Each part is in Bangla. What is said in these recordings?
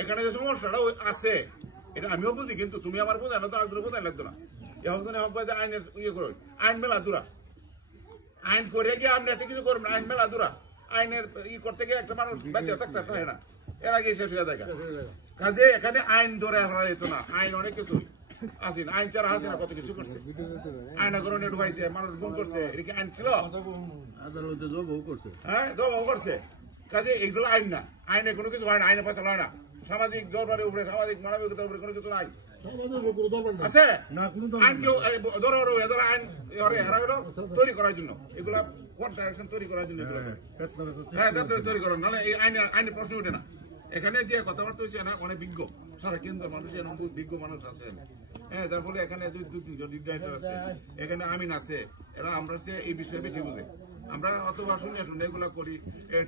এখানে যে সমস্যাটা আছে এটা আমিও বুঝি, কিন্তু তুমি আমার বোঝানো তো আগ্রহ বোঝাই লাগতো না। এখন আইনের ইয়ে করো, আইন মেলা দূরা, আইন করে গিয়ে আপনি একটা কিছু করবেন, আইন মেলা দূরা, আইনের ই করতে গিয়ে একটা মানুষ বেঁচে থাকতে হয় না, এর আগে শেষ হয়ে যায়। কাজে এখানে আইন ধরে এখন যেত না, আইন অনেক কিছু আসেন, আইন ছাড়া হাসে না, কত কিছু করছে, আইনা করণে ঢুকাইছে, মানুষ গুম করছে, এটা কি আইন ছিল? হ্যাঁ, জবাও করছে। কাজে এইগুলো আইন না, আইনে কোনো কিছু হয় না, আইনে পয়সা হয় না, সামাজিক দরবারের উপরে, সামাজিক মানবিকতার উপরে কোনো কিছু নাই আছে। আইন কেউ ধরো আইন তৈরি করার জন্য, এগুলা তৈরি করার জন্য, হ্যাঁ তৈরি করার, নাহলে এই আইনের প্রশ্ন উঠে না। এখানে যে কথাবার্তা হচ্ছে না, অনেক বিজ্ঞ সারা কেন্দ্রের মানুষ, বিজ্ঞ মানুষ আছে। হ্যাঁ, তার ফলে এখানে 2-3 লিডার আছে, এখানে আমিন আছে, এরা আমরা এই বিষয়ে বেশি বুঝে, আমরা অতবার শুনে এগুলা করি,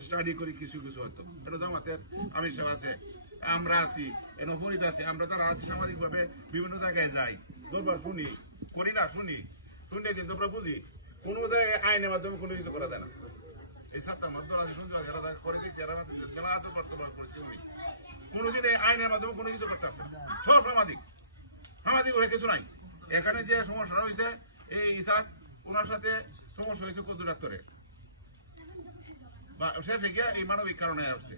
স্টাডি করি কিছু কিছু হয়তো। এটা জামাতের আমির সাহেব আছে, আমরা আছি, এনে ফরিদ আছে, আমরা তারা আছি, সামাজিক ভাবে বিভিন্ন জায়গায় যাই, দরবার শুনি, করি না, শুনি কিন্তু আমরা বুঝি কোনো আইনের মাধ্যমে কোনো কিছু করা যায় না। এই সাতটার মাধ্যমে আছে শুনতে এরা করে দিচ্ছে, এরা মেলা বর্তমান করেছে উনি, কোনোদিন এই আইনের মাধ্যমে কোনো কিছু করতে আসছে, সব সামাজিক হয়ে কিছু নাই। এখানে যে সমস্যাটা হয়েছে, এই ইসাক ওনার সাথে সমস্যা হয়েছে কদ্দুর ডাক্তারের, বা শেষে গিয়ে এই মানবিক কারণে আসছে।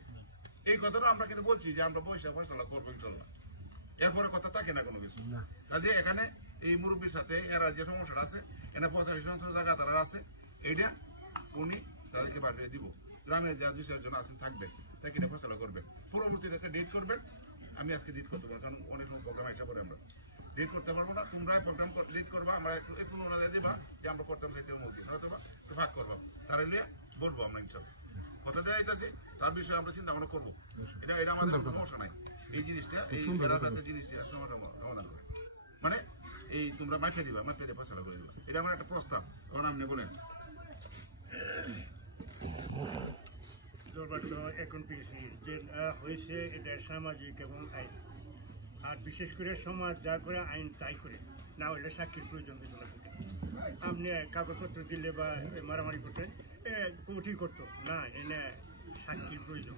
এই কথাটা আমরা কিন্তু বলছি যে আমরা বৈশাখ ফয়সালা করবো ইনশাল্লাহ, এরপরে কথা থাকে না কোনো কিছু। কাজে এখানে এই মুরব্বীর সাথে এরা যে সমস্যাটা আছে, এখানে 85 জায়গা তারা আছে, এইটা উনি তাদেরকে বাড়িয়ে দিব, গ্রামের যা 2-4 জন আছেন থাকবেন, তাকে এটা ফয়সালা করবেন, পরবর্তীতে একটা ডেট করবেন। আমি আজকে ডেট করতে পারবো, কারণ অনেক সময় প্রোগ্রাম হিসাবে আমরা ডেট করতে পারবো না, তোমরা প্রোগ্রাম ডেট করবা, আমরা একটু ওনাদের দেবা যে আমরা করতাম সেটা মুক্তি হয়তো বা ভাগ করবো, তারা নিয়ে বলবো আমরা ইনশাল্লাহ। কথাটা আছে, তার বিষয়ে আমরা চিন্তা ভাবনা করবো, এটা আমাদের সমস্যা নাই। এই জিনিসটা এই জিনিসটা সমাধান করে, মানে এই তোমরা মাইকে দিবা, মাইকে দিয়ে ফয়সালা করে দিবা, এটা আমার একটা প্রস্তাব। তখন আপনি বলেন এখন যে হয়েছে এটা সামাজিক এবং আইন, আর বিশেষ করে সমাজ যা করে আইন তাই করে, না হলে সাক্ষীর প্রয়োজন হতো না। আপনি কাগজপত্র দিলে বা মারামারি করতেন, কোটি করতো না, এনে সাক্ষীর প্রয়োজন।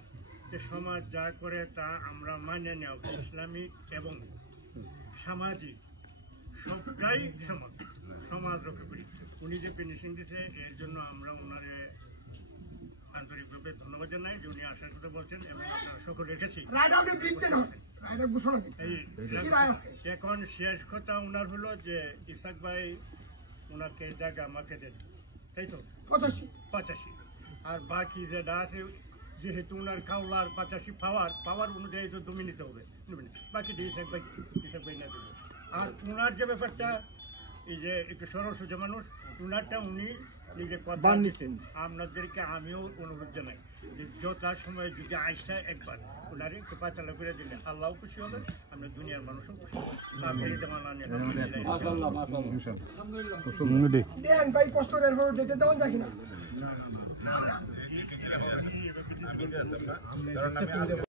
যে সমাজ যা করে তা আমরা মানে নেওয়া, ইসলামিক এবং সামাজিক সবটাই সমাজ রক্ষা করি। উনি যে পেনিশন দিছে এর জন্য আমরা ওনারে আন্তরিকভাবে ধন্যবাদ জানাই যে উনি আসার কথা বলছেন, এবং আপনারা সকলে রেখেছি। এখন শেষ কথা ওনার হলো যে ইসাক ভাই ওনাকে জায়গা আমাকে দেন, তাই তো 85, আর বাকি যেটা আছে যেহেতু ওনার কাউলার 85 পাওয়ার অনুযায়ী তো জমি নিতে হবে, বাকি ইসাক ভাই না দেবে। আর ওনার যে ব্যাপারটা, এই যে একটু সরল সোজা মানুষ, ওনারটা উনি নিজে কথা দিচ্ছেন। আপনাদেরকে আমিও অনুরোধ জানাই যে যথা সময় যদি আইসা একবার ওনারে একটু পাঁচালা করে দিলে আল্লাহ খুশি হবেন, আমরা দুনিয়ার মানুষও খুশি হবেন।